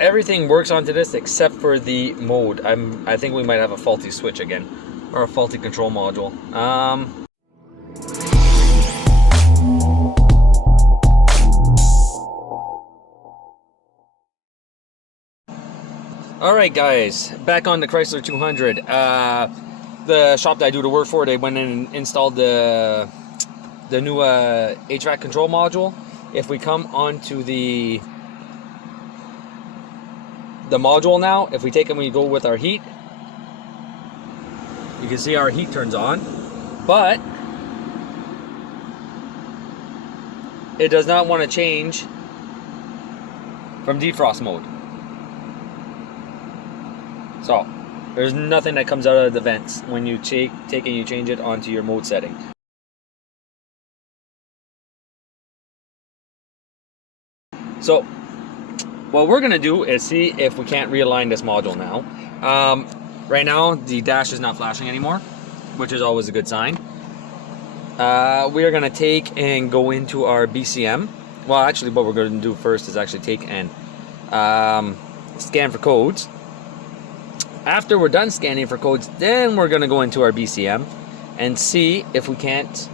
everything works onto this except for the mode. I think we might have a faulty switch again, or a faulty control module. Alright guys, back on the Chrysler 200. The shop that I do the work for, they went in and installed the new HVAC control module. If we come onto the module now, if we take and we go with our heat, you can see our heat turns on, but it does not want to change from defrost mode. So there's nothing that comes out of the vents when you take and you change it onto your mode setting. So what we're going to do is see if we can't realign this module now. Right now the dash is not flashing anymore, which is always a good sign. We are going to take and go into our BCM. Well, actually what we're going to do first is actually take and scan for codes. After we're done scanning for codes, then we're going to go into our BCM and see if we can't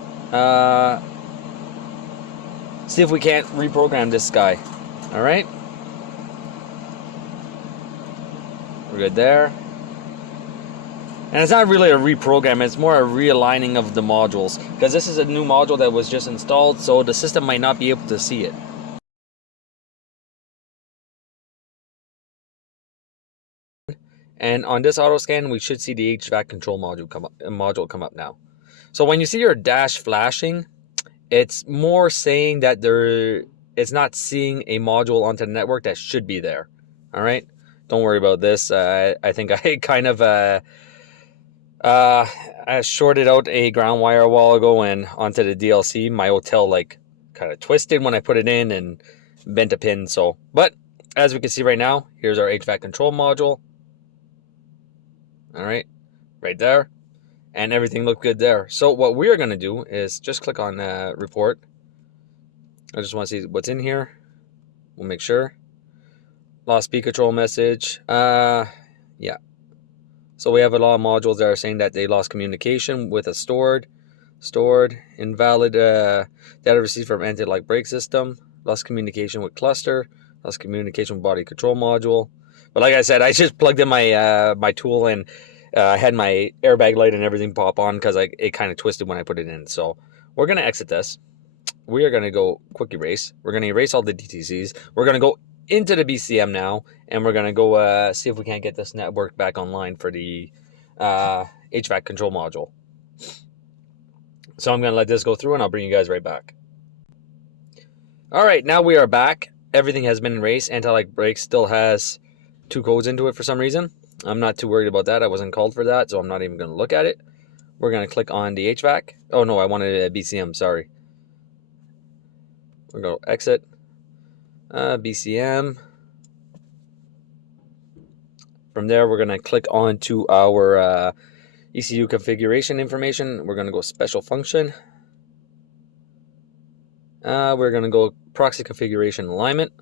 reprogram this guy. All right, we're good there. And it's not really a reprogram, it's more a realigning of the modules, because this is a new module that was just installed, so the system might not be able to see it. And on this auto scan, we should see the HVAC control module come up now. So when you see your dash flashing, it's more saying that it's not seeing a module onto the network that should be there. All right, don't worry about this. I think I kind of I shorted out a ground wire a while ago and onto the DLC. My hotel like kind of twisted when I put it in and bent a pin. So, but as we can see right now, here's our HVAC control module. All right, right there, and everything looked good there. So what we're going to do is just click on report. I just want to see what's in here. We'll make sure. Lost speed control message. Yeah. So we have a lot of modules that are saying that they lost communication with a stored, invalid data received from anti-lock brake system, lost communication with cluster, lost communication with body control module. But like I said, I just plugged in my my tool and I had my airbag light and everything pop on because it kind of twisted when I put it in. So we're going to exit this. We are going to go quick erase. We're going to erase all the DTCs. We're going to go into the BCM now, and we're going to go see if we can't get this network back online for the HVAC control module. So I'm going to let this go through, and I'll bring you guys right back. All right, now we are back. Everything has been erased. Anti-lock brake still has 2 codes into it for some reason. I'm not too worried about that. I wasn't called for that, so I'm not even going to look at it. We're going to click on the HVAC. Oh, no, I wanted a BCM. Sorry. We're going to exit. BCM. From there, we're going to click on to our ECU configuration information. We're going to go special function. We're going to go proxy configuration alignment.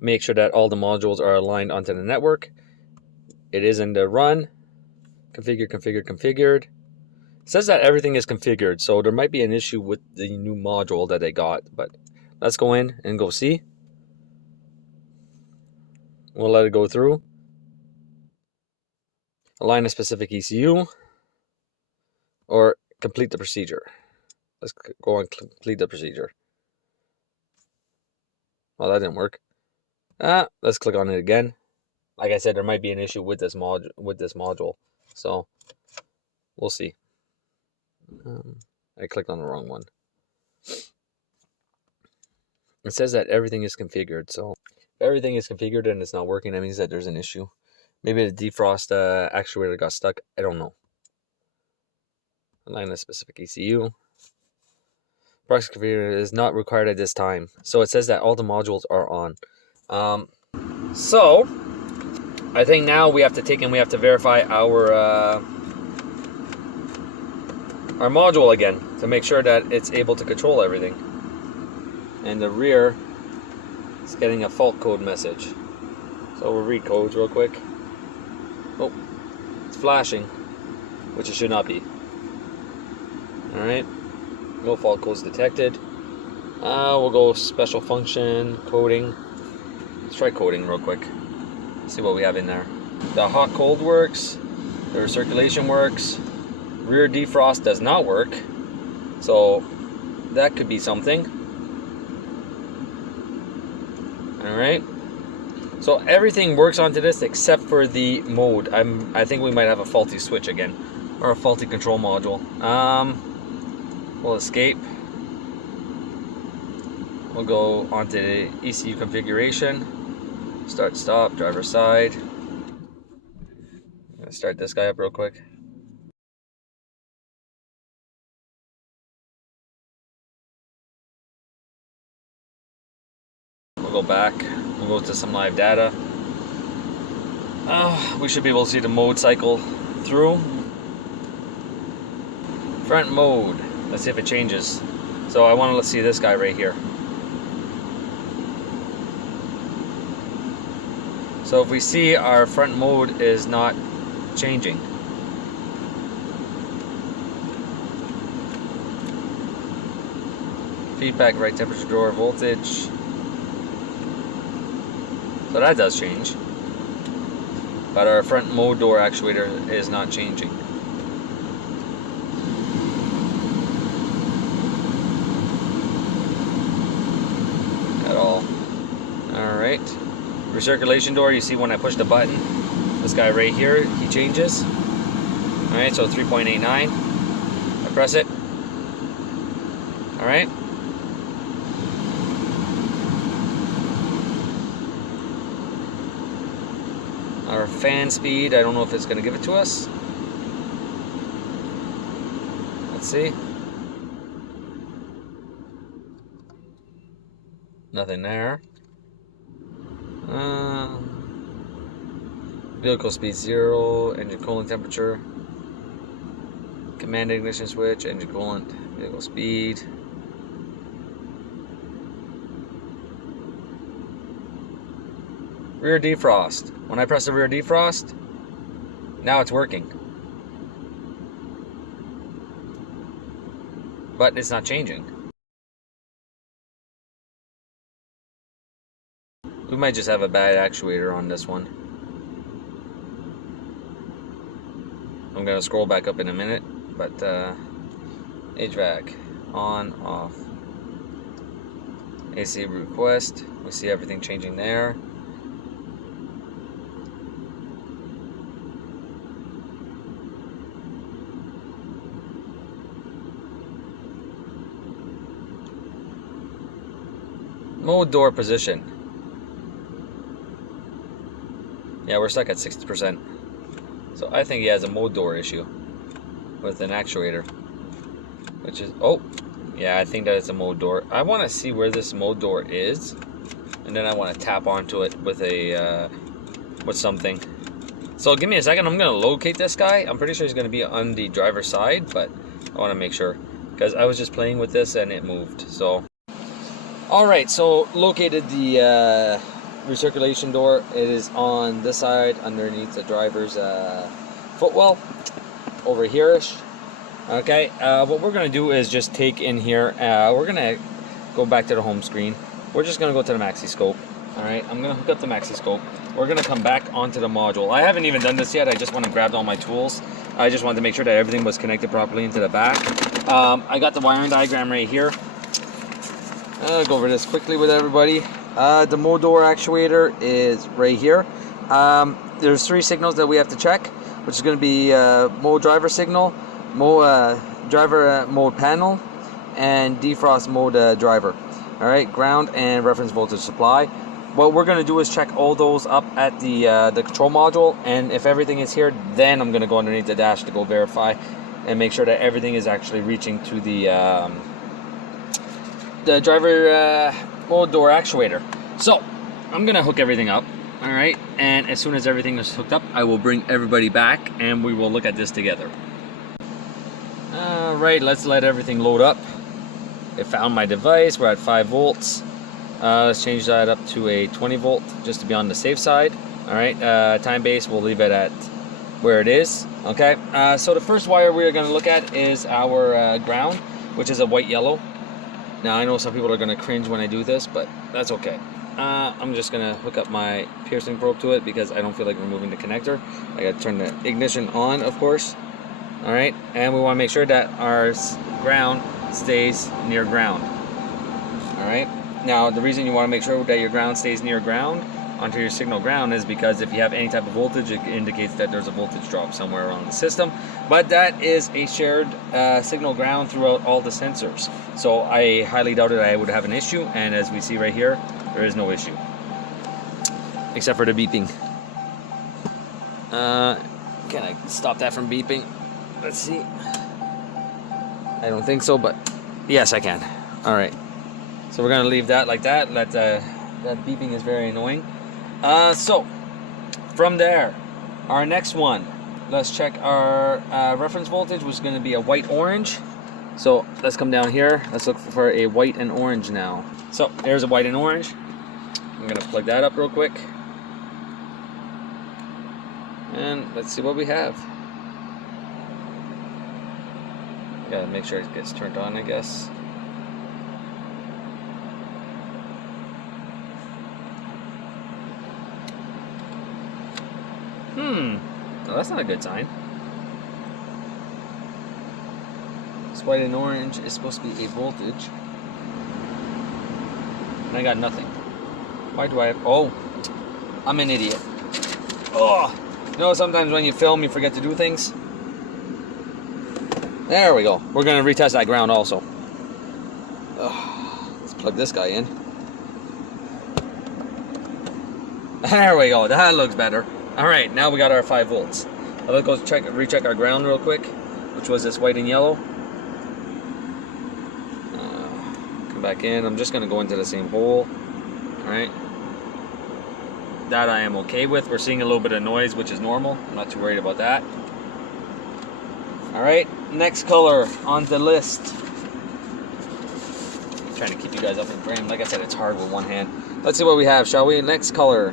Make sure that all the modules are aligned onto the network. It is in the run. Configured. It says that everything is configured, so there might be an issue with the new module that they got, but let's go in and go see. We'll let it go through. Align a specific ECU or complete the procedure. Let's go and complete the procedure. Well, that didn't work. Let's click on it again. Like I said, there might be an issue with this module, so we'll see. I clicked on the wrong one. It says that everything is configured, so if everything is configured and it's not working, that means that there's an issue. Maybe the defrost actuator got stuck. I don't know. Align a specific ECU. Proxy configuration is not required at this time. So it says that all the modules are on. So I think now we have to take and we have to verify our module again to make sure that it's able to control everything. And the rear is getting a fault code message. So we'll read codes real quick. Oh, it's flashing, which it should not be. Alright, no fault codes detected. We'll go special function, coding. Let's try coding real quick. See what we have in there. The hot cold works, the recirculation works, rear defrost does not work, so that could be something. Alright, so everything works onto this except for the mode. I think we might have a faulty switch again, or a faulty control module. We'll escape. We'll go onto the ECU configuration. Start, stop, driver side. I'm gonna start this guy up real quick. We'll go back. We'll go to some live data. We should be able to see the mode cycle through. Front mode. Let's see if it changes. So I want to see this guy right here. So if we see our front mode is not changing. Feedback, right temperature door, voltage. So that does change. But our front mode door actuator is not changing. At all. Alright. Recirculation door, you see when I push the button, this guy right here, he changes. Alright, so 3.89. I press it. Alright. Our fan speed, I don't know if it's going to give it to us. Let's see. Nothing there. Vehicle speed 0, engine coolant temperature, command ignition switch, engine coolant, vehicle speed. Rear defrost. When I press the rear defrost, now it's working. But it's not changing. We might just have a bad actuator on this one. I'm going to scroll back up in a minute, but HVAC, on, off. AC request, we see everything changing there. Mode door position. Yeah, we're stuck at 60%. So I think he has a mode door issue with an actuator. Which is, oh, yeah, I think that it's a mode door. I want to see where this mode door is. And then I want to tap onto it with a, with something. So give me a second, I'm going to locate this guy. I'm pretty sure he's going to be on the driver's side, but I want to make sure. Because I was just playing with this and it moved, so. Alright, so located the recirculation door. It is on this side underneath the driver's footwell over here-ish. Okay, what we're going to do is just take in here, we're going to go back to the home screen. We're just going to go to the maxi scope. Alright, I'm going to hook up the maxi scope. We're going to come back onto the module. I haven't even done this yet, I just went and grabbed all my tools. I just wanted to make sure that everything was connected properly into the back. I got the wiring diagram right here. I'll go over this quickly with everybody. The mode door actuator is right here. There's 3 signals that we have to check, which is going to be mode driver signal, driver mode panel, and defrost mode driver. Alright, ground and reference voltage supply. What we're going to do is check all those up at the control module, and if everything is here, then I'm going to go underneath the dash to go verify and make sure that everything is actually reaching to the driver mode door actuator. So I'm gonna hook everything up, all right, and as soon as everything is hooked up, I will bring everybody back and we will look at this together. All right, let's let everything load up. It found my device. We're at 5 volts. Let's change that up to a 20 volt just to be on the safe side. All right, time base, we'll leave it at where it is. Okay, so the first wire we're going to look at is our ground, which is a white yellow. Now I know some people are going to cringe when I do this, but that's okay. I'm just going to hook up my piercing probe to it because I don't feel like removing the connector. I got to turn the ignition on, of course. All right, and we want to make sure that our ground stays near ground. All right, now the reason you want to make sure that your ground stays near ground onto your signal ground is because if you have any type of voltage, it indicates that there's a voltage drop somewhere around the system. But that is a shared signal ground throughout all the sensors. So I highly doubted I would have an issue, and as we see right here, there is no issue. Except for the beeping. Can I stop that from beeping? Let's see. I don't think so, but yes, I can. All right. So we're gonna leave that like that. That beeping is very annoying. So from there, our next one, let's check our reference voltage, which is going to be a white orange. So let's come down here. Let's look for a white and orange now. So there's a white and orange. I'm going to plug that up real quick. And let's see what we have. Gotta make sure it gets turned on, I guess. No, that's not a good sign. This white and orange is supposed to be a voltage. And I got nothing. Why do I have... Oh, I'm an idiot. Oh, you know, sometimes when you film, you forget to do things. There we go. We're going to retest that ground also. Let's plug this guy in. There we go. That looks better. Alright, now we got our 5 volts. Now let's go recheck our ground real quick, which was this white and yellow. Come back in. I'm just going to go into the same hole. Alright. That I am okay with. We're seeing a little bit of noise, which is normal. I'm not too worried about that. Alright, next color on the list. I'm trying to keep you guys up in frame. Like I said, it's hard with one hand. Let's see what we have, shall we? Next color.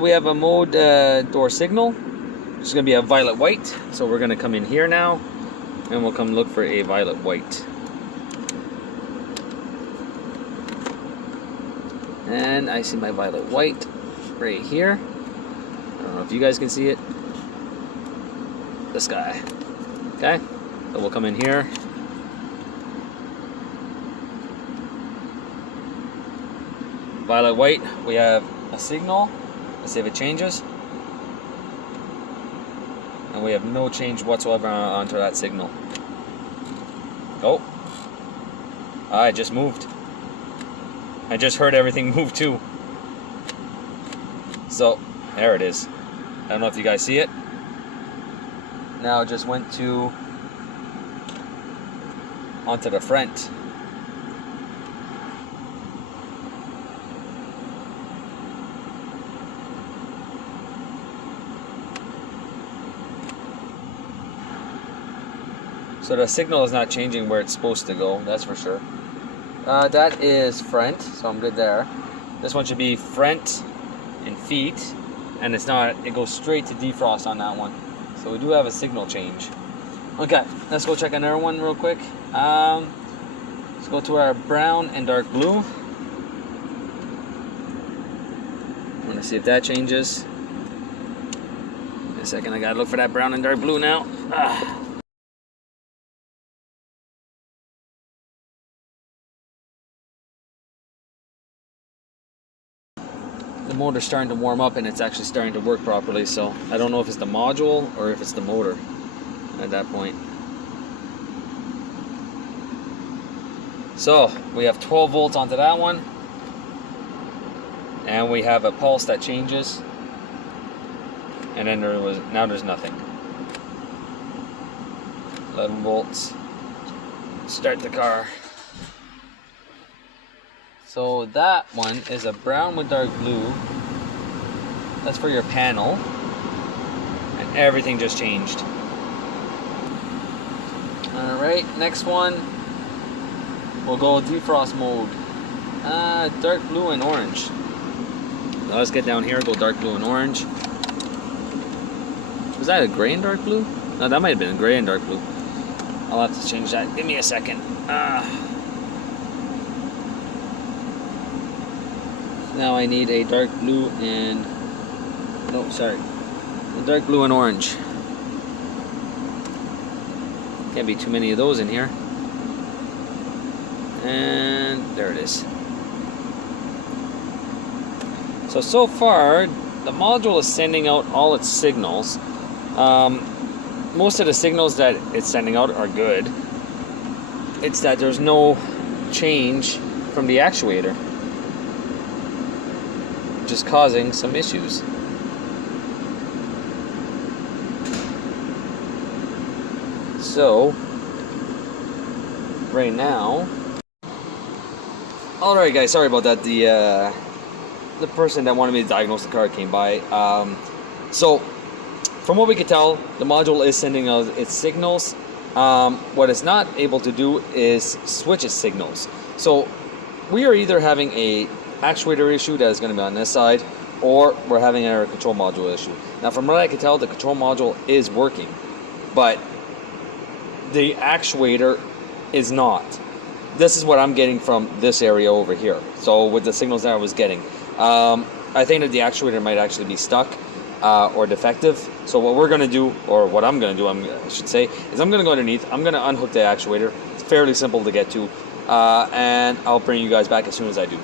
We have a mode door signal, which is going to be a violet white. So we're going to come in here now, and we'll come look for a violet white. And I see my violet white right here. I don't know if you guys can see it. This guy. Okay, so we'll come in here. Violet white, we have a signal. Let's see if it changes. And we have no change whatsoever onto that signal. Oh, it just moved. I just heard everything move too. So there it is. I don't know if you guys see it. Now it just went to onto the front. So the signal is not changing where it's supposed to go, that's for sure. That is front, so I'm good there. This one should be front in feet, and it's not, it goes straight to defrost on that one. So we do have a signal change. Okay, let's go check another one real quick. Let's go to our brown and dark blue. I want to see if that changes. In a second, I gotta look for that brown and dark blue now. The motor's starting to warm up and it's actually starting to work properly, so I don't know if it's the module or if it's the motor at that point. So we have 12 volts onto that one, and we have a pulse that changes, and then now there's nothing. 11 volts. Start the car. So that one is a brown with dark blue. That's for your panel. And everything just changed. Alright, next one. We'll go defrost mode. Dark blue and orange. Now let's get down here, go dark blue and orange. Was that a gray and dark blue? No, that might have been a gray and dark blue. I'll have to change that. Give me a second. Now I need a dark blue and... No, sorry. A dark blue and orange. Can't be too many of those in here. And there it is. So far, the module is sending out all its signals. Most of the signals that it's sending out are good. It's that there's no change from the actuator, which is causing some issues. So, right now... Alright guys, sorry about that. The person that wanted me to diagnose the car came by. So, from what we could tell, the module is sending out its signals. What it's not able to do is switch its signals. So, we are either having a actuator issue that is going to be on this side, or we're having a control module issue. Now, from what I can tell, the control module is working, but the actuator is not. This is what I'm getting from this area over here. So, with the signals that I was getting. I think that the actuator might actually be stuck or defective. So what we're going to do, or what I'm going to do, I should say, is I'm going to go underneath. I'm going to unhook the actuator. It's fairly simple to get to. And I'll bring you guys back as soon as I do.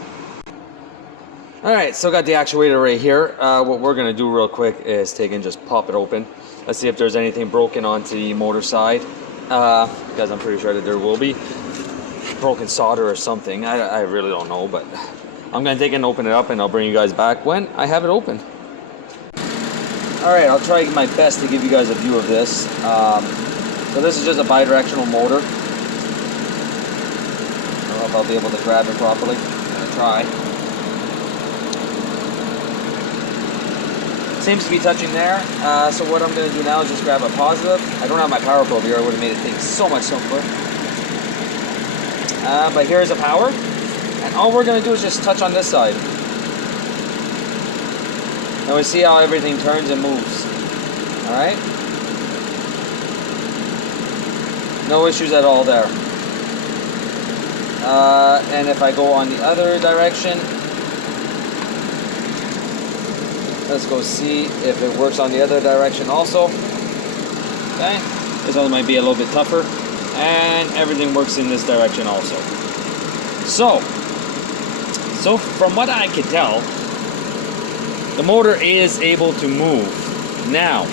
Alright, so got the actuator right here. What we're going to do real quick is take and just pop it open. Let's see if there's anything broken onto the motor side. Because I'm pretty sure that there will be. Broken solder or something. I really don't know, but... I'm going to take and open it up, and I'll bring you guys back when I have it open. Alright, I'll try my best to give you guys a view of this. So this is just a bi-directional motor. I don't know if I'll be able to grab it properly. I'm going to try. Seems to be touching there. So what I'm going to do now is just grab a positive. I don't have my power probe here. I would have made it so much simpler. But here's a power. And all we're going to do is just touch on this side. And we see how everything turns and moves. Alright? No issues at all there. And if I go on the other direction, let's go see if it works on the other direction also. Okay? This one might be a little bit tougher. And everything works in this direction also. So from what I can tell, the motor is able to move. Now,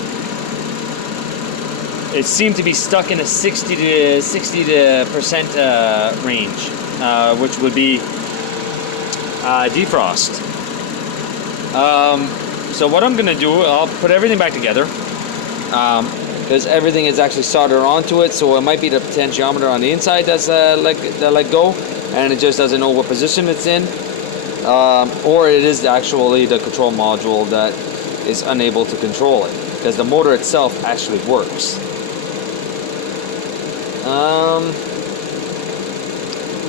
it seemed to be stuck in a 60% range, which would be defrost. So what I'm going to do, I'll put everything back together. Because everything is actually soldered onto it, so it might be the potentiometer on the inside that's let go, and it just doesn't know what position it's in. Or it is actually the control module that is unable to control it, because the motor itself actually works.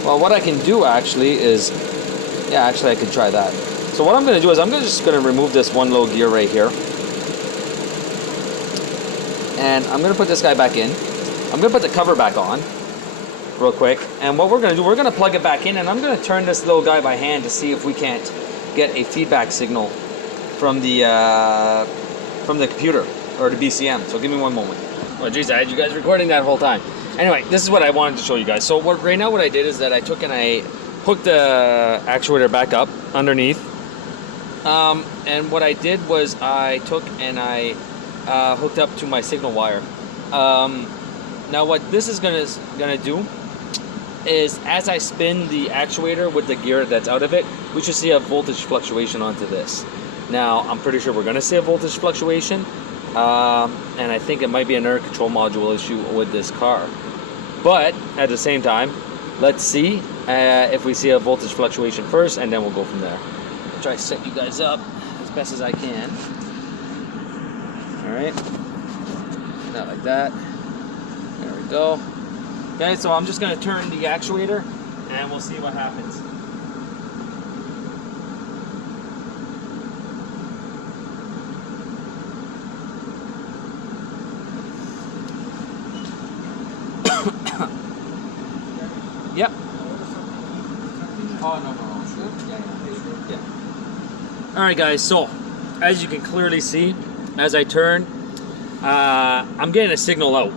Well, what I can do actually is, yeah, actually I can try that. So what I'm going to do is I'm just going to remove this one little gear right here, and I'm going to put this guy back in. I'm going to put the cover back on real quick, and what we're going to do, we're going to plug it back in, and I'm going to turn this little guy by hand to see if we can't get a feedback signal from the computer or the BCM. So give me one moment. Well, geez, I had you guys recording that whole time. Anyway, this is what I wanted to show you guys. So right now what I did is that I took and I hooked the actuator back up underneath, and what I did was I took and I hooked up to my signal wire. Now what this is gonna do is, as I spin the actuator with the gear that's out of it, we should see a voltage fluctuation onto this. Now I'm pretty sure we're gonna see a voltage fluctuation, and I think it might be another control module issue with this car. But at the same time, let's see if we see a voltage fluctuation first, and then we'll go from there. I'll try to set you guys up as best as I can. Alright, not like that. There we go. Okay, so I'm just going to turn the actuator and we'll see what happens. Yep. Oh, no. Yeah. Alright guys, so as you can clearly see, as I turn, I'm getting a signal out.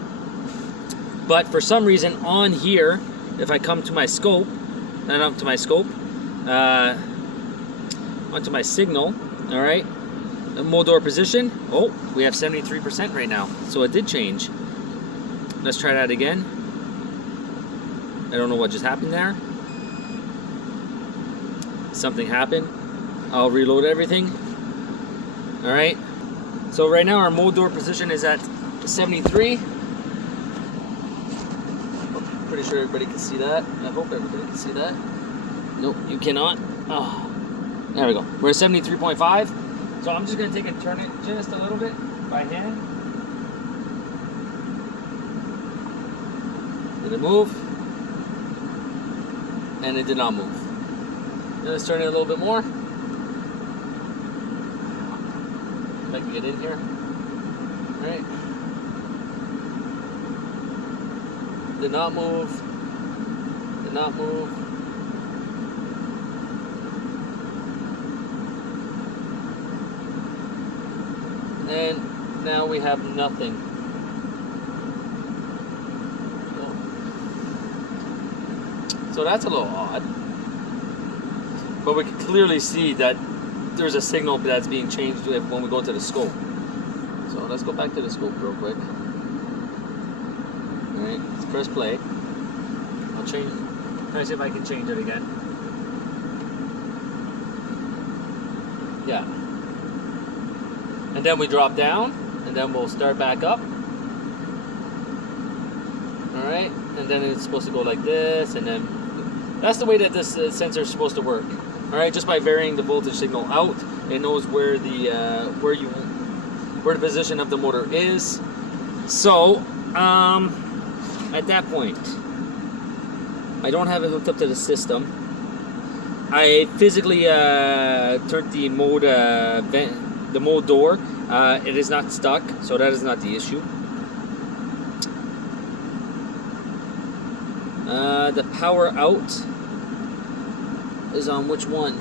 But for some reason on here, if I come to my scope, not up to my scope, onto my signal, alright, the motor position, oh, we have 73% right now. So it did change. Let's try that again. I don't know what just happened there. Something happened. I'll reload everything. Alright. So right now our motor position is at 73. Pretty sure everybody can see that. I hope everybody can see that. Nope, you cannot. Oh, there we go. We're at 73.5. So I'm just going to take and turn it just a little bit by hand. Did it move? And it did not move. Let's turn it a little bit more. If I can get in here. Alright. Did not move. Did not move. And now we have nothing. So that's a little odd. But we can clearly see that there's a signal that's being changed when we go to the scope. So let's go back to the scope real quick. Alright, let's press play. I'll change. Try to see if I can change it again. Yeah. And then we drop down, and then we'll start back up. Alright, and then it's supposed to go like this, and then that's the way that this sensor is supposed to work. Alright, just by varying the voltage signal out, it knows where the position of the motor is. So, at that point, I don't have it hooked up to the system. I physically turned the mode door. It is not stuck, so that is not the issue. The power out is on which one?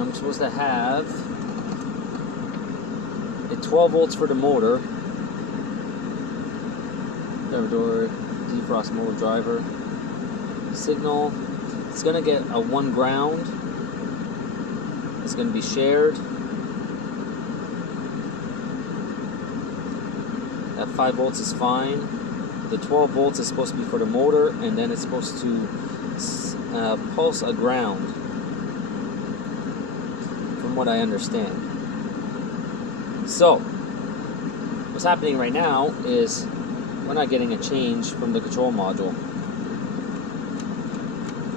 I'm supposed to have a 12 volts for the motor. Door, defrost motor driver. Signal. It's gonna get a 1 ground. It's going to be shared. That 5 volts is fine. The 12 volts is supposed to be for the motor, and then it's supposed to pulse a ground, from what I understand. So, what's happening right now is we're not getting a change from the control module.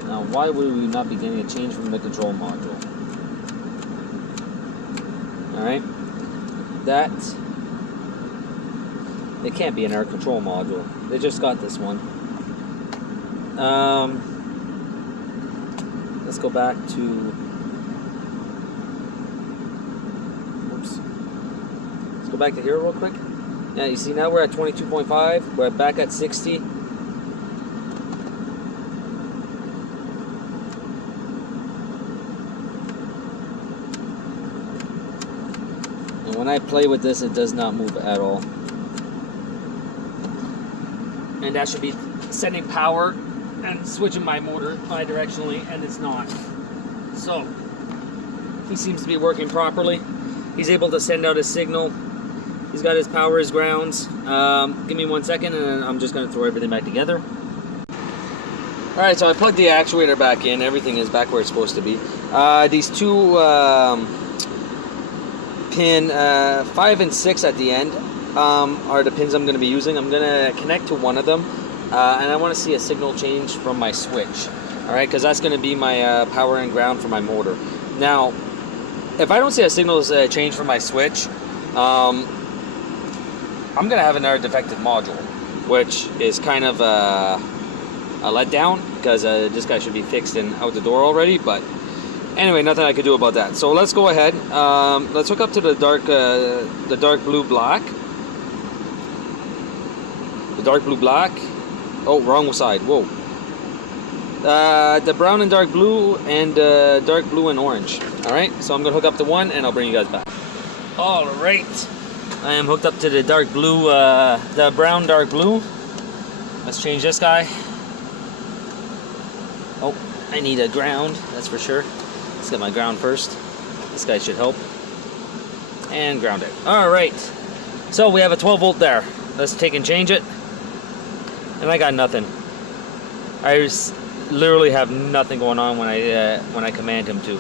Now, why would we not be getting a change from the control module? Alright, that, it can't be an air control module. They just got this one. Let's go back to, oops. Let's go back to here real quick. Yeah, you see now we're at 22.5. We're back at 60. When I play with this, it does not move at all. And that should be sending power and switching my motor bi-directionally, and it's not. So, he seems to be working properly. He's able to send out a signal. He's got his power, his grounds. Give me 1 second, and I'm just going to throw everything back together. Alright, so I plugged the actuator back in. Everything is back where it's supposed to be. These two pin 5 and 6 at the end are the pins I'm going to be using. I'm going to connect to one of them, and I want to see a signal change from my switch. Alright, because that's going to be my power and ground for my motor. Now, if I don't see a signal change from my switch, I'm going to have another defective module, which is kind of a letdown, because this guy should be fixed and out the door already. But anyway, nothing I could do about that. So let's go ahead. Let's hook up to the dark blue black. The dark blue black. Oh, wrong side. Whoa. The brown and dark blue and dark blue and orange. Alright, so I'm going to hook up to one and I'll bring you guys back. Alright. I am hooked up to the dark blue, the brown dark blue. Let's change this guy. Oh, I need a ground, that's for sure. Let's get my ground first. This guy should help. And ground it. Alright. So we have a 12 volt there. Let's take and change it. And I got nothing. I just literally have nothing going on when I command him to.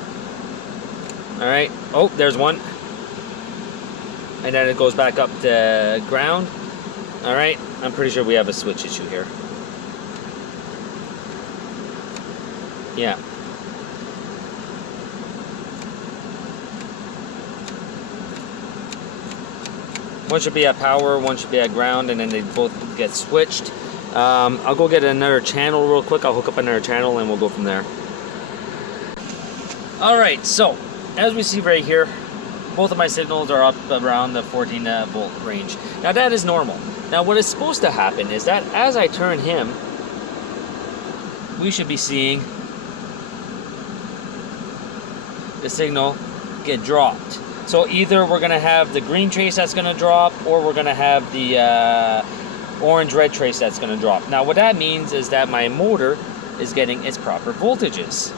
Alright. Oh, there's one. And then it goes back up to ground. Alright. I'm pretty sure we have a switch issue here. Yeah. One should be at power, one should be at ground, and then they both get switched. I'll go get another channel real quick. I'll hook up another channel and we'll go from there. Alright, so as we see right here, both of my signals are up around the 14 volt range. Now that is normal. Now what is supposed to happen is that as I turn him, we should be seeing the signal get dropped. So either we're going to have the green trace that's going to drop, or we're going to have the orange-red trace that's going to drop. Now what that means is that my motor is getting its proper voltages.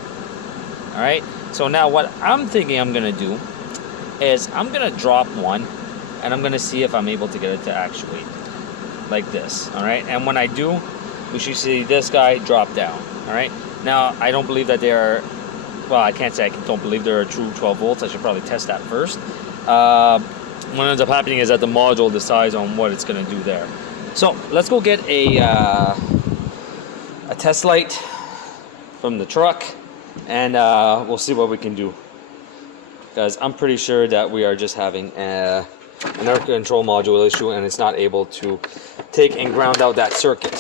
Alright, so now what I'm thinking I'm going to do is I'm going to drop one, and I'm going to see if I'm able to get it to actuate. Like this, alright? And when I do, we should see this guy drop down, alright? Now, I don't believe that they are... Well, I can't say I don't believe they're a true 12 volts. I should probably test that first. What ends up happening is that the module decides on what it's going to do there. So let's go get a test light from the truck, and we'll see what we can do. Because I'm pretty sure that we are just having an air control module issue, and it's not able to take and ground out that circuit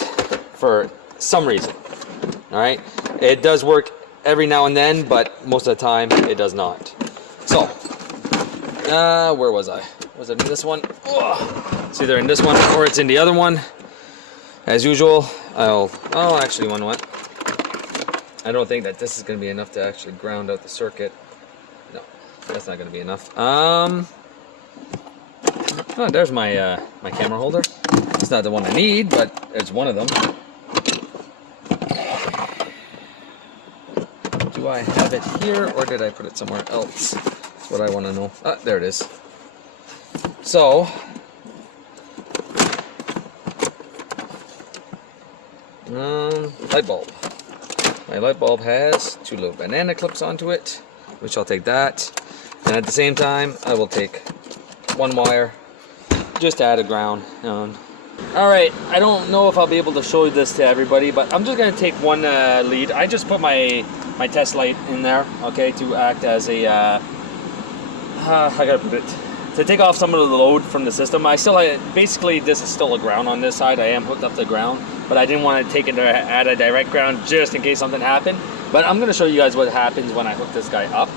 for some reason. All right, it does work every now and then, but most of the time it does not. So where was I? Was it in this one? Oh, it's either in this one or it's in the other one. As usual, actually one went. I don't think that this is going to be enough to actually ground out the circuit. No, that's not going to be enough. Oh, there's my my camera holder. It's not the one I need, but it's one of them. Do I have it here, or did I put it somewhere else? That's what I want to know. Ah, there it is. So, light bulb. My light bulb has two little banana clips onto it, which I'll take that. And at the same time, I will take one wire, just to add a ground on. Alright, I don't know if I'll be able to show this to everybody, but I'm just going to take one lead. I just put my test light in there, okay, to act as a, I gotta put it, to take off some of the load from the system. Basically this is still a ground on this side. I am hooked up to ground, but I didn't want to take it to add a direct ground just in case something happened. But I'm going to show you guys what happens when I hook this guy up,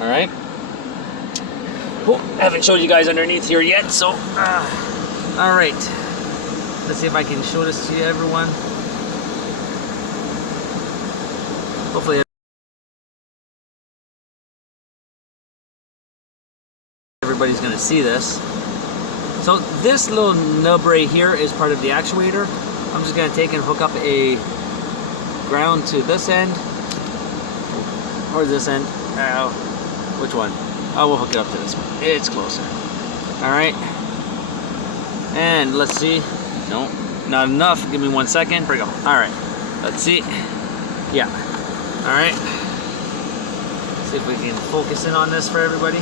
alright. Oh, I haven't showed you guys underneath here yet, so, alright. Let's see if I can show this to everyone. Hopefully everybody's going to see this. So this little nub right here is part of the actuator. I'm just going to take and hook up a ground to this end. Or this end. Which one? I will hook it up to this one. It's closer. Alright. And let's see. No, not enough. Give me 1 second. Here we go. Alright. Let's see. Yeah. Alright. See if we can focus in on this for everybody.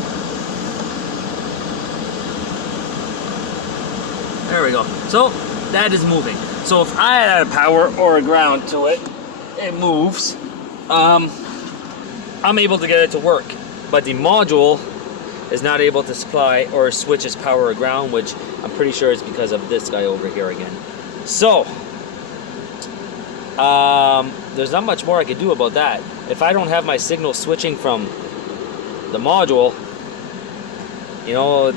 There we go. So that is moving. So if I add a power or a ground to it, it moves. I'm able to get it to work. But the module is not able to supply or switch its power or ground, which I'm pretty sure is because of this guy over here again. So there's not much more I can do about that. If I don't have my signal switching from the module, you know,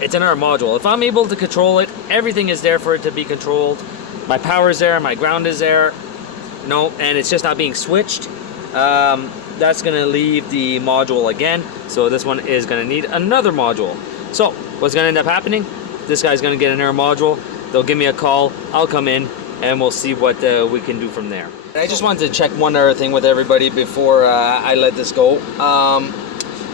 it's in our module. If I'm able to control it, everything is there for it to be controlled. My power is there, my ground is there. No, and it's just not being switched. That's gonna leave the module again. So this one is gonna need another module. So what's gonna end up happening? This guy's gonna get an error module. They'll give me a call. I'll come in and we'll see what we can do from there. I just wanted to check one other thing with everybody before I let this go.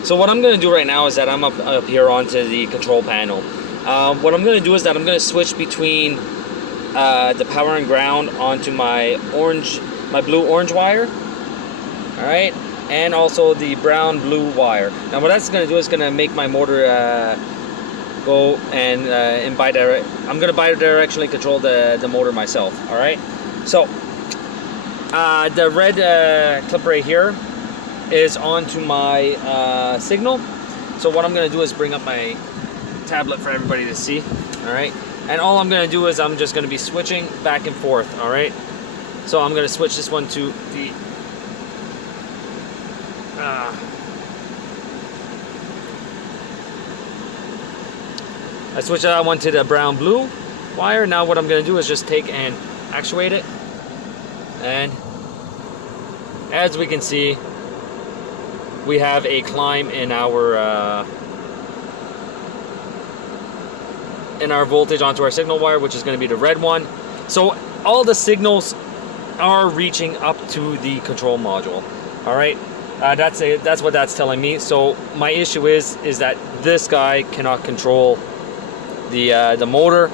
So what I'm going to do right now is that I'm up here onto the control panel. What I'm going to do is that I'm going to switch between the power and ground onto my blue-orange wire. All right, and also the brown-blue wire. Now what that's going to do is going to make my motor go and I'm going to bi-directionally control the motor myself. All right, so the red clip right here is onto my signal. So what I'm going to do is bring up my tablet for everybody to see. All right, and all I'm going to do is I'm just going to be switching back and forth. All right, so I'm going to switch this one to the I switch that one to the brown blue wire. Now what I'm going to do is just take and actuate it, and as we can see, we have a climb in our voltage onto our signal wire, which is going to be the red one. So all the signals are reaching up to the control module. All right, that's what that's telling me. So my issue is that this guy cannot control the motor.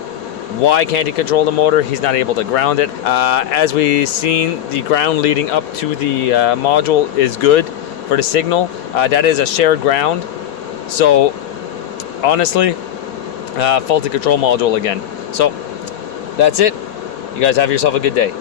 Why can't he control the motor? He's not able to ground it. As we've seen, the ground leading up to the module is good for the signal. That is a shared ground. So honestly, faulty control module again. So that's it. You guys have yourself a good day.